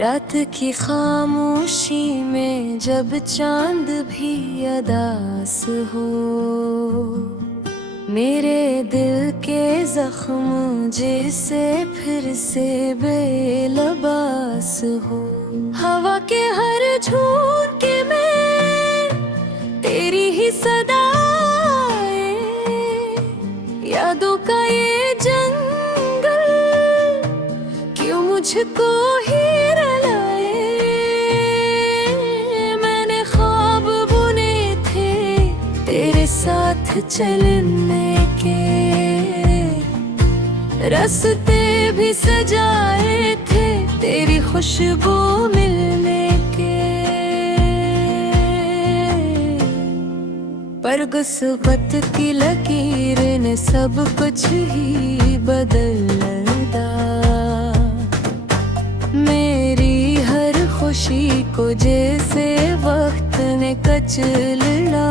रात की खामोशी में जब चांद भी अदास हो, मेरे दिल के जख्म जिसे फिर से बेलबास हो। हवा के हर झोंके में तेरी ही सदाएं, यादों का ये जंगल क्यों मुझको ही साथ चलने के, रास्ते भी सजाए थे तेरी खुशबू मिलने के। पर गुस्बत की लकीर ने सब कुछ ही बदल दिया। मेरी हर खुशी को जैसे वक्त ने कचला।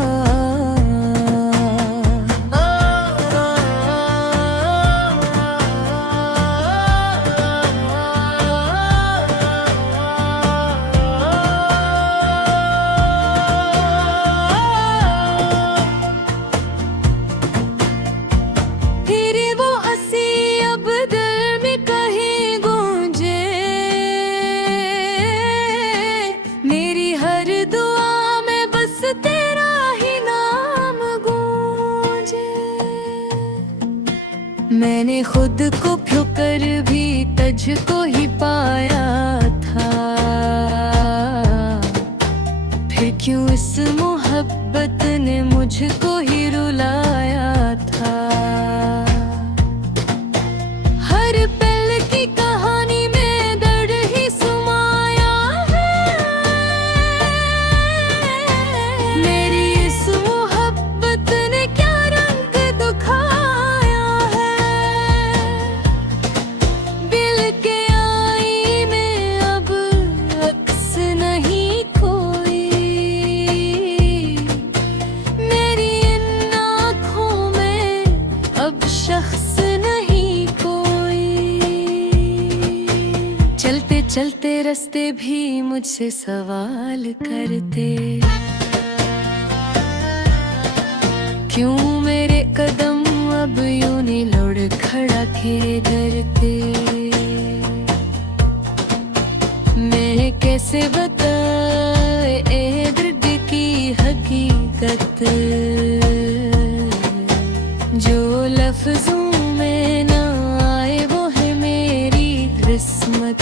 मैंने खुद को ठोकर भी तुझको ही पाया था, फिर क्यों इस मोहब्बत ने मुझको ही रुलाया था। हर पल की कहानी में दर्द ही समाया है, मेरी इस मोहब्बत ने क्या रंग दिखाया है। चलते रास्ते भी मुझसे सवाल करते, क्यों मेरे कदम अब यूं नहीं लुढ़क के डरते। मैं कैसे बताए ए दर्द की हकीकत, जो लफ्जों में ना आए वो है मेरी किस्मत।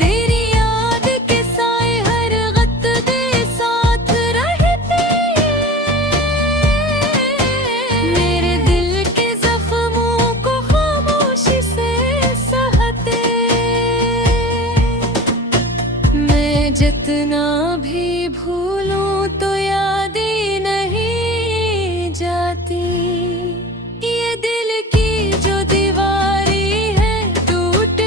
तेरी याद के साए हर गत दे साथ रहते, मेरे दिल के जख्मों को खामोशी से सहते। मैं जितना भी भूलूं तो याद ही नहीं जाती। ये दिल की जो दीवारी है टूट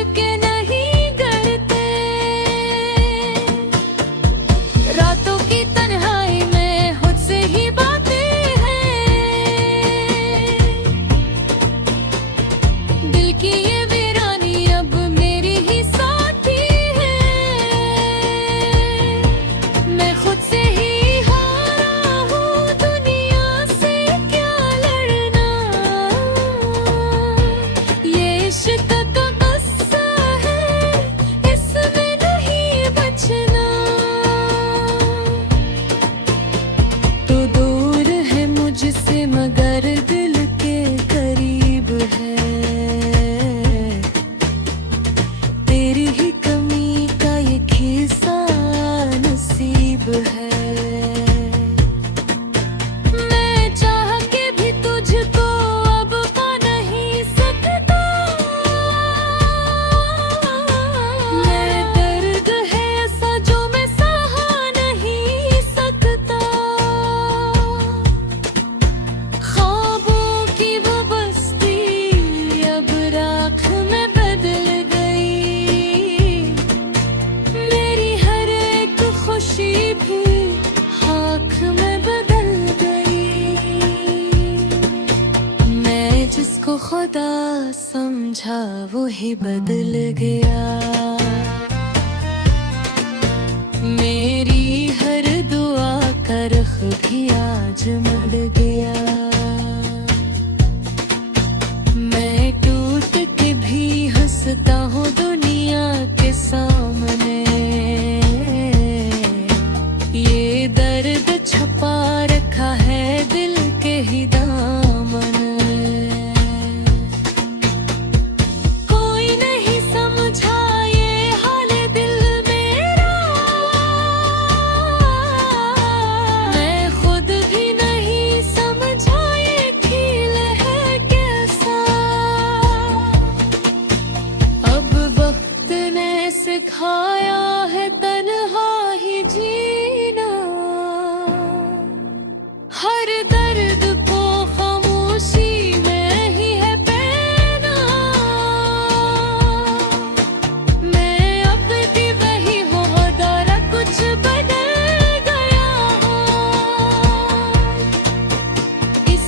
खुदा समझा वो ही बदल गया। मेरी हर दुआ का रुख भी आज मुड़ गया। मैं टूट के भी हंसता हूँ दुनिया के सामने। ये दर्द छुपा रखा है दिल के ही दामन। कोई नहीं समझा ये हाल दिल मेरा। मैं खुद भी नहीं समझा ये खेल है कैसा। अब वक्त ने सिखाया है तन्हा ही जीना। हर दर्द को खामोशी में ही है पहना। मैं अब भी वही हूँ अदारा कुछ बदल गया हूँ। इस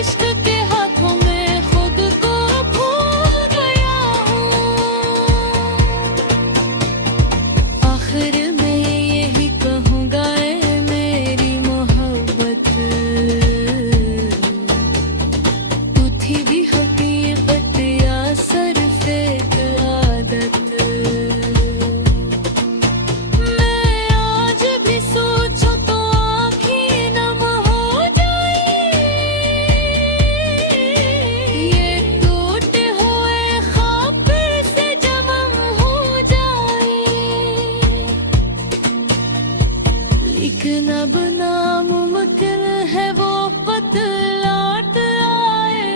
इश्क के हाथों में खुद को भूल गया हूँ। आखिर में यही कहूँगा ऐ मेरी मोहब्बत, तू थी भी हकीकत या सिर्फ एक आदत। मैं आज भी सोचूं तो आँखें नम हो जाए। ये टूटे हुए ख्वाब फिर से जमम हो जाए। लेकिन अब नामुमकिन है वो पत लौट आए।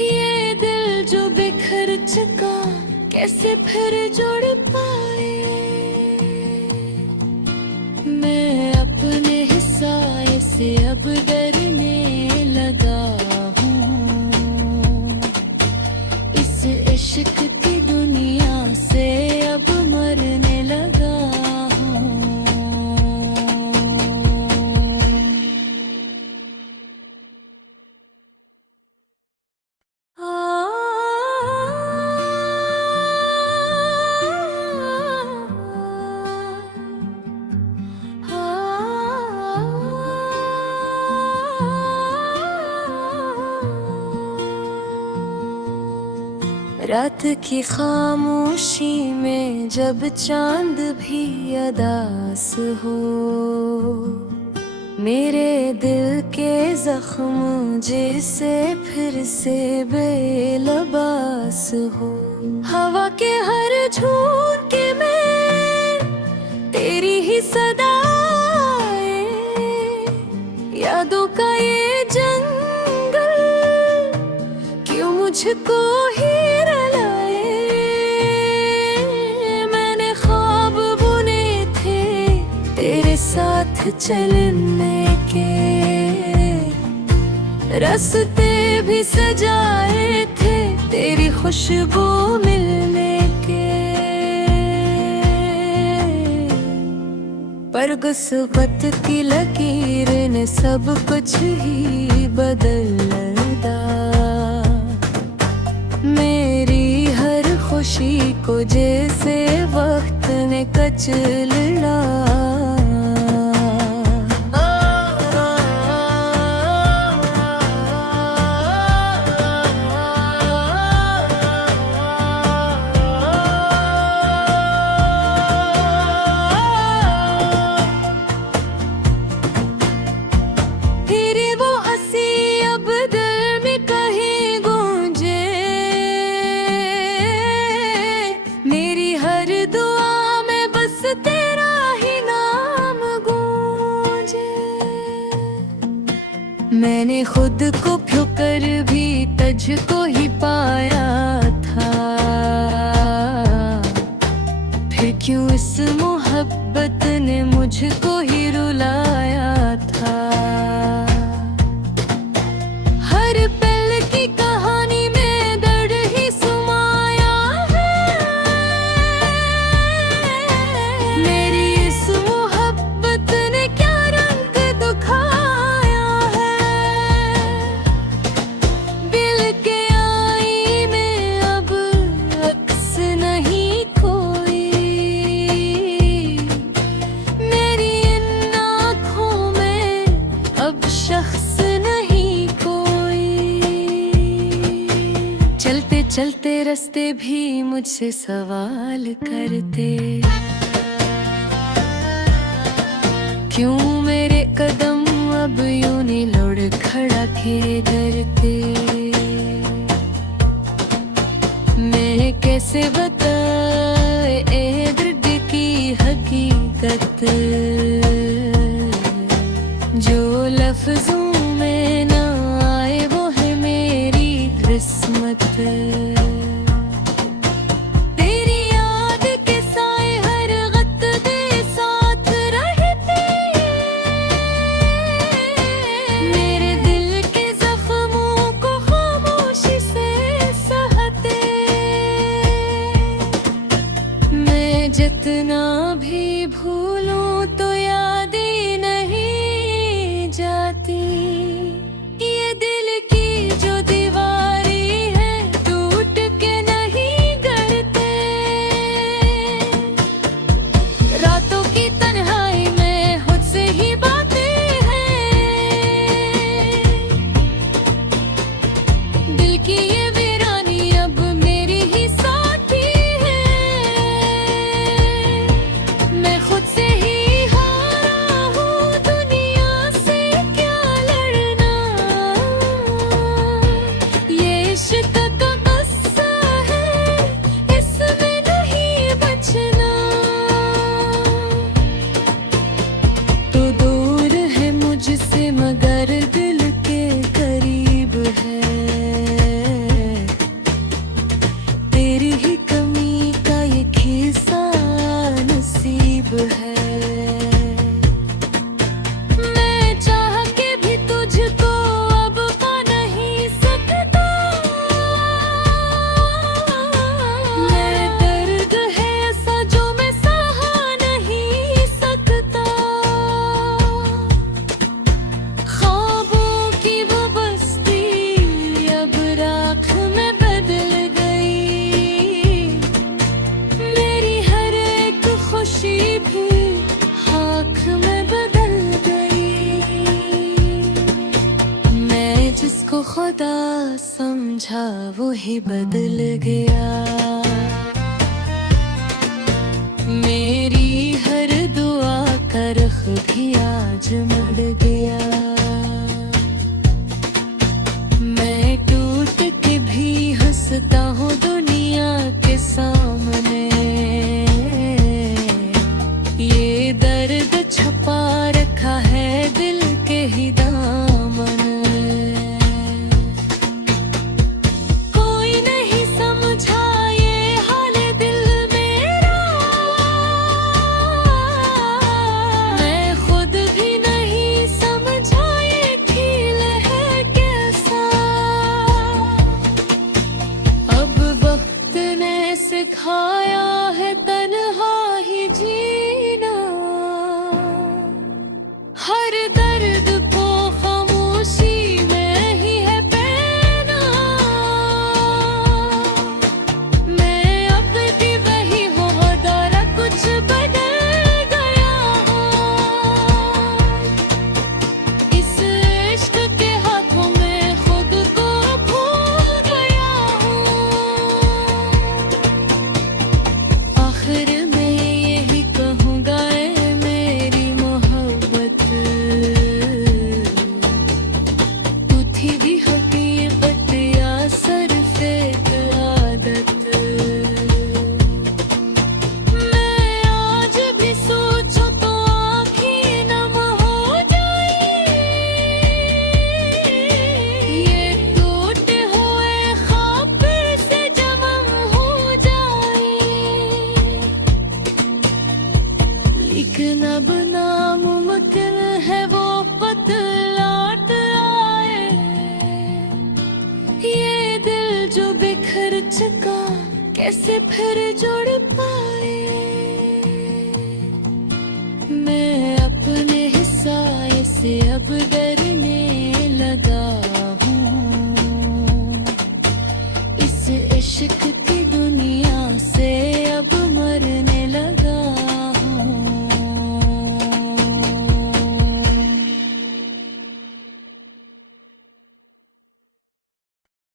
ये दिल जो बिखर चुका कैसे फिर जुड़ पाए। मैं अपने हिस्से से अब डरने लगा हूँ। इस इश्क की दुनिया से अब मरने लगा हूँ। रात की खामोशी में जब चांद भी अदास हो। मेरे दिल के जख्म जिसे फिर से बेलबास हो। हवा के हर झोंके में तेरी ही सदाएं। यादों का ये जंगल क्यों मुझको ही रुलाए। मैंने ख्वाब बुने थे तेरे साथ चलने के। रास्ते भी सजाए थे तेरी खुशबू मिलने के। पर गुस्बत की लकीर ने सब कुछ ही बदल दा। मेरी हर खुशी को जैसे वक्त ने कचला। मैंने खुद को ठोकर भी तुझको ही पाया था। फिर क्यों इस मोहब्बत ने मुझको ही रुलाया था। हर पल की कहानी में दर्द ही समाया है। मेरी इस मोहब्बत ने क्या रंग दिखाया है। चलते रास्ते भी मुझसे सवाल करते, क्यों मेरे कदम अब यूं नहीं लुढ़खड़ा धीरे मैं कैसे बताए ए दर्द की हकीकत, जो लफ्जों में ना आए वो है मेरी किस्मत। तेरी याद के साए हर गत दे साथ रहते, मेरे दिल के जख्मों को खामोशी से सहते, मैं जितना भी भूलूं तो यादें नहीं जाती। ये दिल की जो दीवारी है टूट के नहीं गढ़ते, रातों की तन्हाई में खुद से ही बातें हैं, दिल की ये वीरानी अब मेरी ही साथी है, मैं खुद से ही हारा हूँ, दुनिया से क्या लड़ना, ये इश्क का गुस्सा है इसमें नहीं बचना। तो दूर है मुझसे मगर दिल के करीब है, तेरी ही कमी का ये खिस्सा नसीब है। मैं चाह के भी तुझको अब पा नहीं सकता, मैं दर्द है ऐसा जो मैं सहा नहीं सकता, ख्वाबों की वो बस्ती अब राख में बदल गई, मेरी हर एक खुशी भी खाक में बदल गई, मैं जिसको खुदा समझा वो ही बदल गया, मेरी हर दुआ का रुख भी आज मुड़ गया, मैं टूट के भी हंसता हूँ दुनिया के सामने, ये दर्द छुपा रखा है दिल के ही दामन, कोई नहीं समझा ये हाल दिल मेरा, मैं खुद भी नहीं समझा ये खेल है कैसा, अब वक्त ने सिखाया है तन्हा ही जीना, हर दर्द को खामोशी में ही है पहना, मैं अब भी वही हूँ दौरा कुछ बदल गया हूँ, इस इश्क के हाथों में खुद को भूल गया हूँ, आखिर में यही कहूँगा ऐ मेरी मोहब्बत, तू थी भी हकीकत या सिर्फ एक आदत, मैं आज भी सोचूं तो आँखें नम हो जाए, ये टूटे हुए ख्वाब फिर से जमम हो जाए, लिखना अब नामुमकिन है वो बतलाट आए, ये दिल जो बिखर चुका कैसे फिर जुड़ पाए, मैं अपने हिस्से से अब डरने लगा हूँ, इस इश्क की दुनिया से अब मरने लगा हूँ।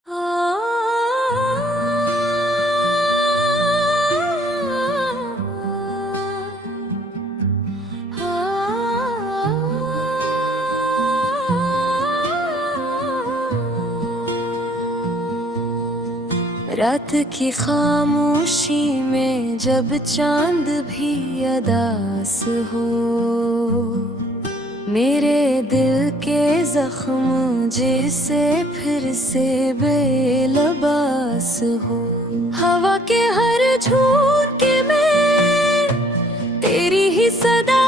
आ रात की खामोशी में जब चांद भी अदास हो, मेरे दिल के जख्म जिसे फिर से बेलबास हो। हवा के हर झोंके में तेरी ही सदाएं,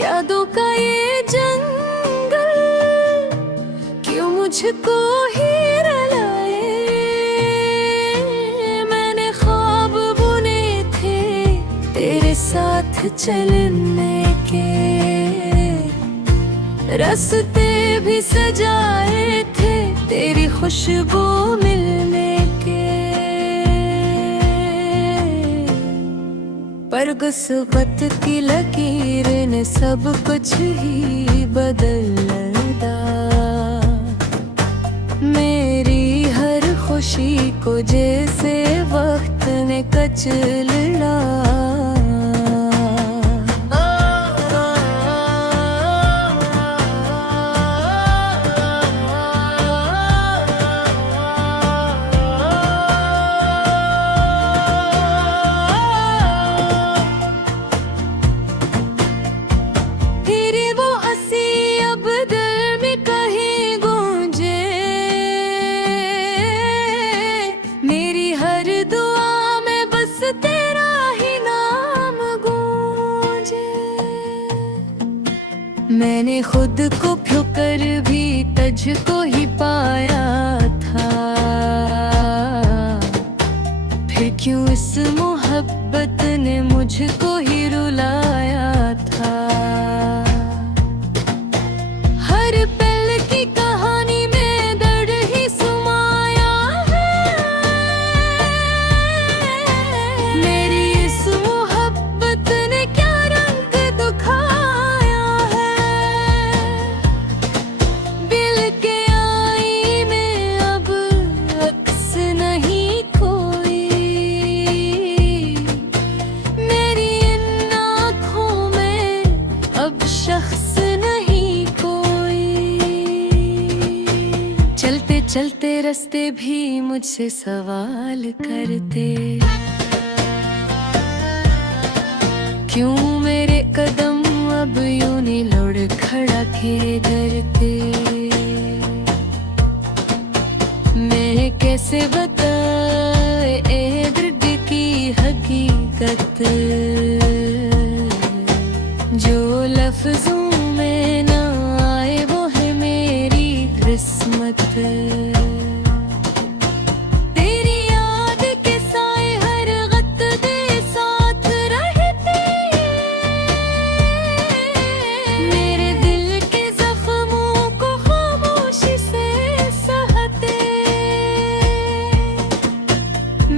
यादों का ये जंगल क्यों मुझको ही रुलाए। मैंने ख्वाब बुने थे तेरे साथ चलने के, रास्ते भी सजाए थे तेरी खुशबू मिलने के। पर गुस्बत की लकीर ने सब कुछ ही बदल दा। मेरी हर खुशी को जैसे वक्त ने कचला। मैंने खुद को ठोकर भी तुझको ही पाया था, फिर क्यों इस मोहब्बत ने मुझको ही रुलाया था। हर पल की कहानी में दर्द ही समाया है, मेरी इस मोहब्बत ने क्या रंग दिखाया। चलते रास्ते भी मुझसे सवाल करते, क्यों मेरे कदम अब यूं नहीं लुढ़खड़ा के डरते। मैं कैसे बताए ए दर्द की हकीकत, जो लफ्जों में ना आए वो है मेरी किस्मत। तेरी याद के साए हर वक्त दे साथ रहते, मेरे दिल के जख्मों को खामोशी से सहते।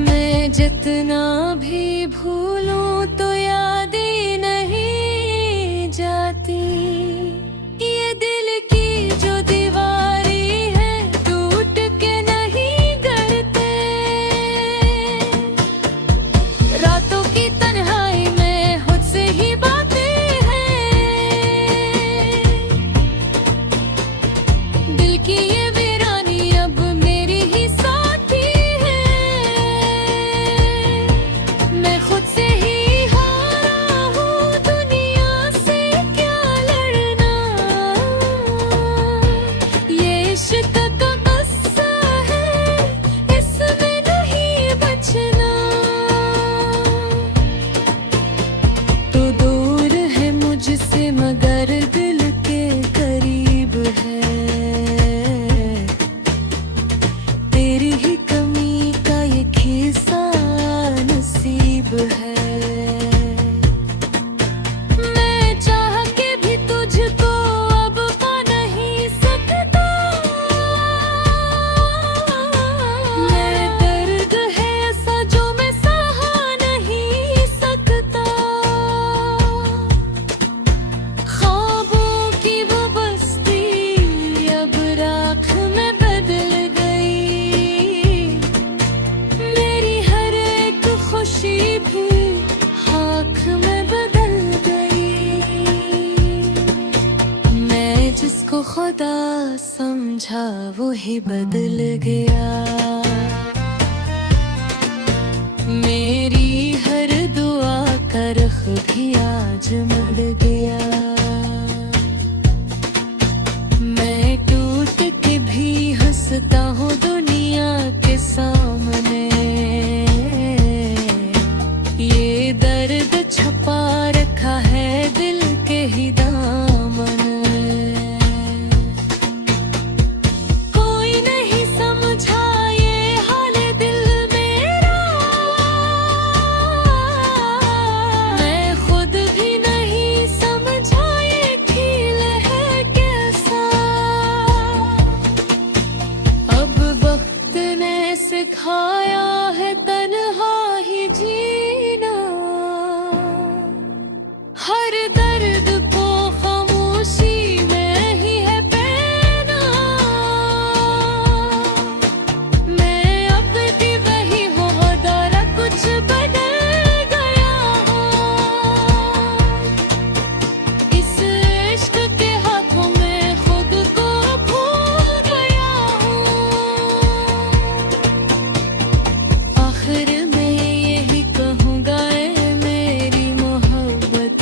मैं जितना भी भूलूं तो याद ही नहीं जाती। ये दिल की जो दीवारी है टूट के नहीं गढ़ते, रातों की तन्हाई में खुद से ही बातें हैं। दिल की ये वीरानी अब मेरी ही साथी है, मैं खुद से ही हारा हूँ, दुनिया से क्या लड़ना। ये इश्क का गुस्सा है, इसमें नहीं बचना। तो दूर है मुझसे मगर दिल के करीब है, तेरी ही कमी का ये खिस्सा नसीब है। मैं चाह के भी तुझको अब पा नहीं सकता, मेरे दर्द है ऐसा जो मैं सहा नहीं सकता। ख्वाबों की वो बस्ती अब राख में बदल गई, समझा वो ही बदल गया। मेरी हर दुआ का रुख भी आज मुड़ गया। मैं टूट के भी हंसता हूँ दुनिया के सामने। ये दर्द छुपा रखा है दिल के ही दामन। कोई नहीं समझा ये हाल दिल मेरा। मैं खुद भी नहीं समझा ये खेल है कैसा। अब वक्त ने सिखाया है तन्हा ही जीना। हर दर्द को खामोशी में ही है पहना। मैं अब भी वही हूँ दोबारा कुछ बदल गया हूँ। इस इश्क के हाथों में खुद को भूल गया हूँ। आखिर में यही कहूँगा ऐ मेरी मोहब्बत,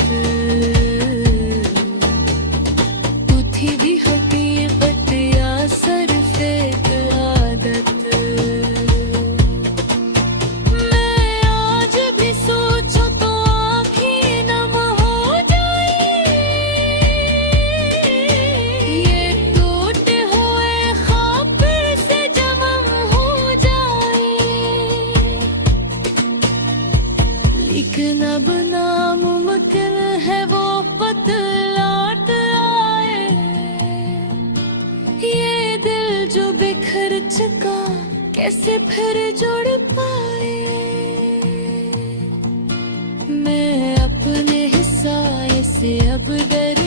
तू थी भी हकीकत या सिर्फ एक आदत। मैं आज भी सोचूं तो आँखें नम हो जाए। ये टूटे हुए ख्वाब फिर से जमम हो जाए। लेकिन अब नामुमकिन है वो पत लौट आए। ये दिल जो बिखर चुका कैसे फिर जुड़ पाए। मैं अपने हिस्से से अब डर